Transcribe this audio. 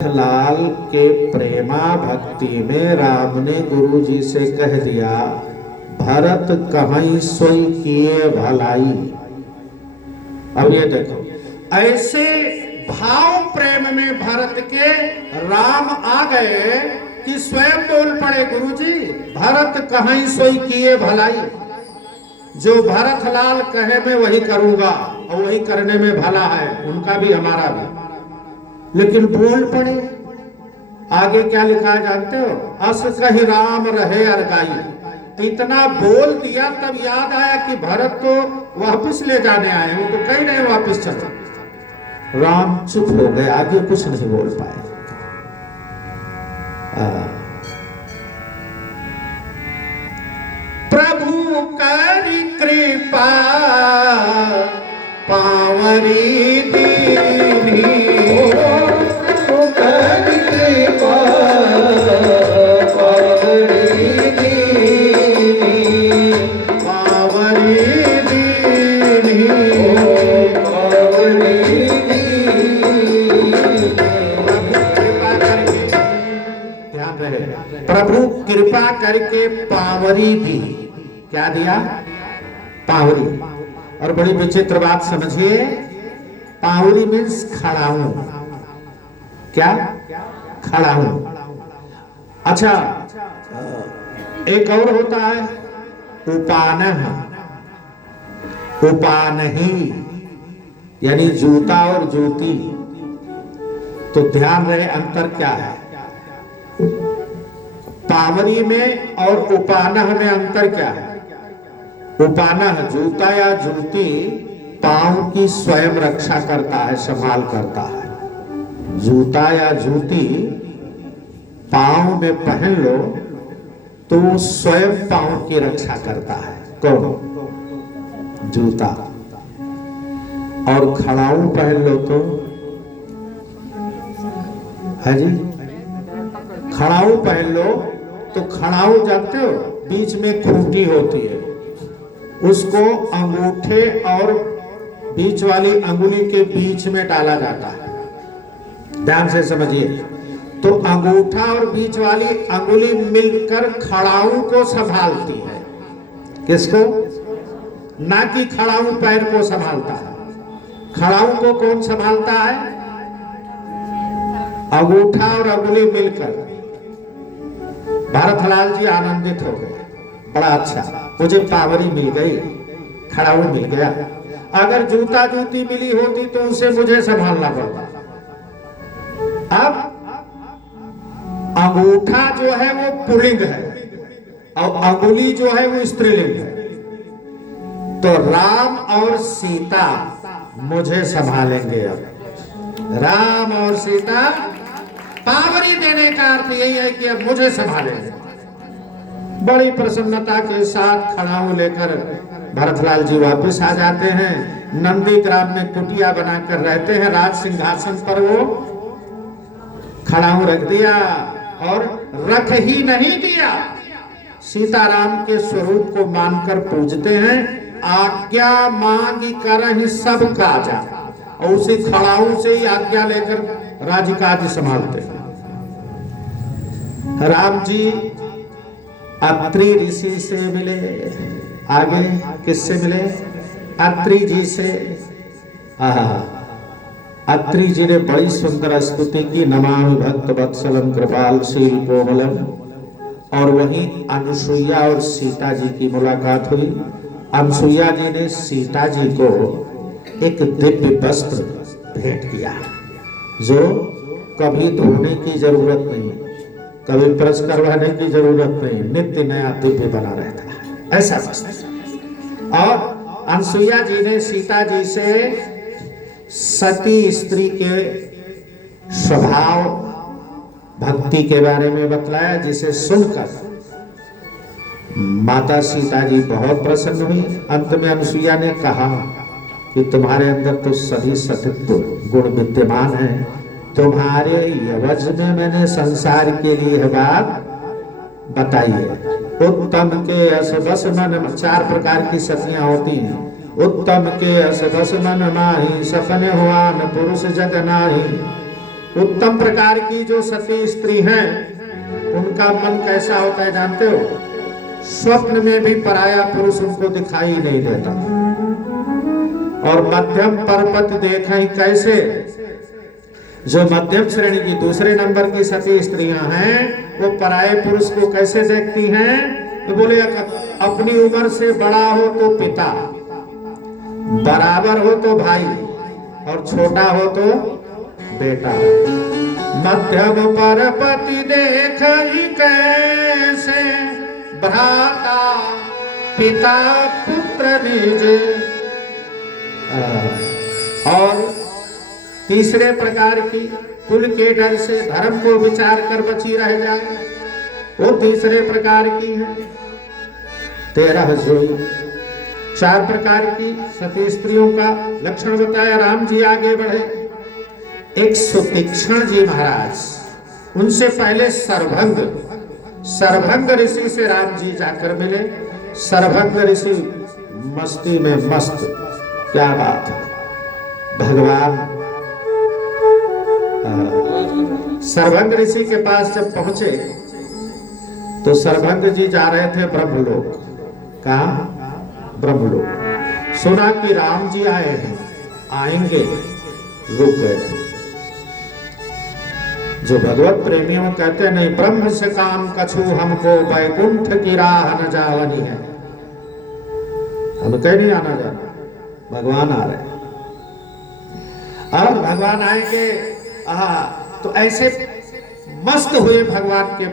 लाल के प्रेमा भक्ति में राम ने गुरु जी से कह दिया, भरत कहीं सोई किए भलाई। अब ये देखो, ऐसे भाव प्रेम में भरत के राम आ गए कि स्वयं बोल पड़े, गुरु जी भरत कहीं सोई किए भलाई। जो भरत लाल कहे मैं वही करूंगा और वही करने में भला है, उनका भी हमारा भी। लेकिन बोल पड़े। आगे क्या लिखा है जानते हो? अस कहि राम रहे अरगाई। इतना बोल दिया, तब याद आया कि भरत तो वापस ले जाने आए, वो तो कहीं नहीं वापस चले। राम चुप हो गए, आगे कुछ नहीं बोल पाए। प्रभु करी कृपा पावरी दीनी, प्रभु कृपा करके पावरी दी। क्या दिया? पावरी। और बड़ी विचित्र बात समझिए, पावरी मीन्स खड़ाऊं। क्या? खड़ाऊं। अच्छा, एक और होता है उपानह, उपानही, यानी जूता और जूती। तो ध्यान रहे अंतर क्या है। पावरी में और उपानह में अंतर क्या है? उपानह जूता या जूती पांव की स्वयं रक्षा करता है, संभाल करता है। जूता या जूती पांव में पहन लो तो स्वयं पांव की रक्षा करता है। कौन? जूता। और खड़ाऊ पहन लो तो है जी, खड़ाऊ पहन लो तो खड़ाऊ जानते हो, बीच में खूंटी होती है, उसको अंगूठे और बीच वाली अंगुली के बीच में डाला जाता है। ध्यान से समझिए। तो अंगूठा और बीच वाली अंगुली मिलकर खड़ाऊ को संभालती है। किसको? ना कि खड़ाऊ पैर को संभालता है। खड़ाऊ को कौन संभालता है? अंगूठा और अंगुली मिलकर। भरतलाल जी आनंदित हो गए, बड़ा अच्छा, मुझे पावरी मिल गई, खड़ाऊ मिल गया। अगर जूता जूती मिली होती तो उसे मुझे संभालना पड़ता। अब अंगूठा जो है वो पुल्लिंग है और अंगुली जो है वो स्त्रीलिंग है। तो राम और सीता मुझे संभालेंगे। अब राम और सीता, पावरी देने का अर्थ यही है कि अब मुझे संभालेंगे। बड़ी प्रसन्नता के साथ खड़ाऊ लेकर भरतलाल जी वापस आ जाते हैं। नंदी ग्राम में कुटिया बनाकर रहते हैं। राज सिंहासन पर वो खड़ाऊ रख दिया, और रख ही नहीं दिया, सीताराम के स्वरूप को मानकर पूजते हैं। आज्ञा मांगी करहि सब काजा, और उसी खड़ाऊ से ही आज्ञा लेकर राजकाज संभालते हैं। राम जी अत्रि ऋषि से मिले। आगे किससे मिले? अत्रि जी से। अत्रि जी ने बड़ी सुंदर स्तुति की, नमामि भक्त वत्सलम कृपाल शील कोमलम। और वहीं अनुसुईया और सीता जी की मुलाकात हुई। अनुसुईया जी ने सीता जी को एक दिव्य वस्त्र भेंट किया, जो कभी धोने की जरूरत नहीं, कभी प्रेस करवाने की जरूरत नहीं, नित्य नया दिव्य बना रहता है, ऐसा वस्त्र। और अनुसुईया जी ने सीता जी से सती स्त्री के स्वभाव भक्ति के बारे में बतलाया, जिसे सुनकर माता सीता जी बहुत प्रसन्न हुई। अंत में अनुसुईया ने कहा कि तुम्हारे अंदर तो सभी सतत्व गुण विद्यमान है, तुम्हारे यवज में मैंने संसार के लिए बात बताई है। उत्तम के अस बस मन, 4 प्रकार की सतियां होती हैं। उत्तम के अस बस मन माही, सपने हुआ न पुरुष जग नाही। उत्तम प्रकार की जो सती स्त्री हैं उनका मन कैसा होता है जानते हो? स्वप्न में भी पराया पुरुष उनको दिखाई नहीं देता। और मध्यम परपत देखें कैसे, जो मध्यम श्रेणी की दूसरे नंबर की सती स्त्रियां हैं वो पराये पुरुष को कैसे देखती हैं? तो बोले अपनी उम्र से बड़ा हो तो पिता, बराबर हो तो भाई, और छोटा हो तो बेटा। मध्यम परपति देख कैसे, भ्राता पिता पुत्र निज। और तीसरे प्रकार की कुल के डर से धर्म को विचार कर बची रह जाए, वो तीसरे प्रकार की है। 13 जोई। 4 प्रकार की सती स्त्रियों का लक्षण बताया। राम जी आगे बढ़े। एक सुतीक्ष्ण जी महाराज, उनसे पहले सरभंग ऋषि से राम जी जाकर मिले। सरभंग ऋषि मस्ती में मस्त, क्या बात है। भगवान सरभंग ऋषि के पास जब पहुंचे तो सरभंग जी जा रहे थे ब्रह्मलोक। कहाँ? ब्रह्मलोक। सुना कि राम जी आए हैं, आएंगे, रुक गए। जो भगवत प्रेमियों कहते नहीं ब्रह्म से काम कछु हमको वैकुंठ की राह न जावनी है, हम कहीं नहीं आना जाना, भगवान आ रहे। और भगवान आएंगे, तो ऐसे मस्त हुए भगवान के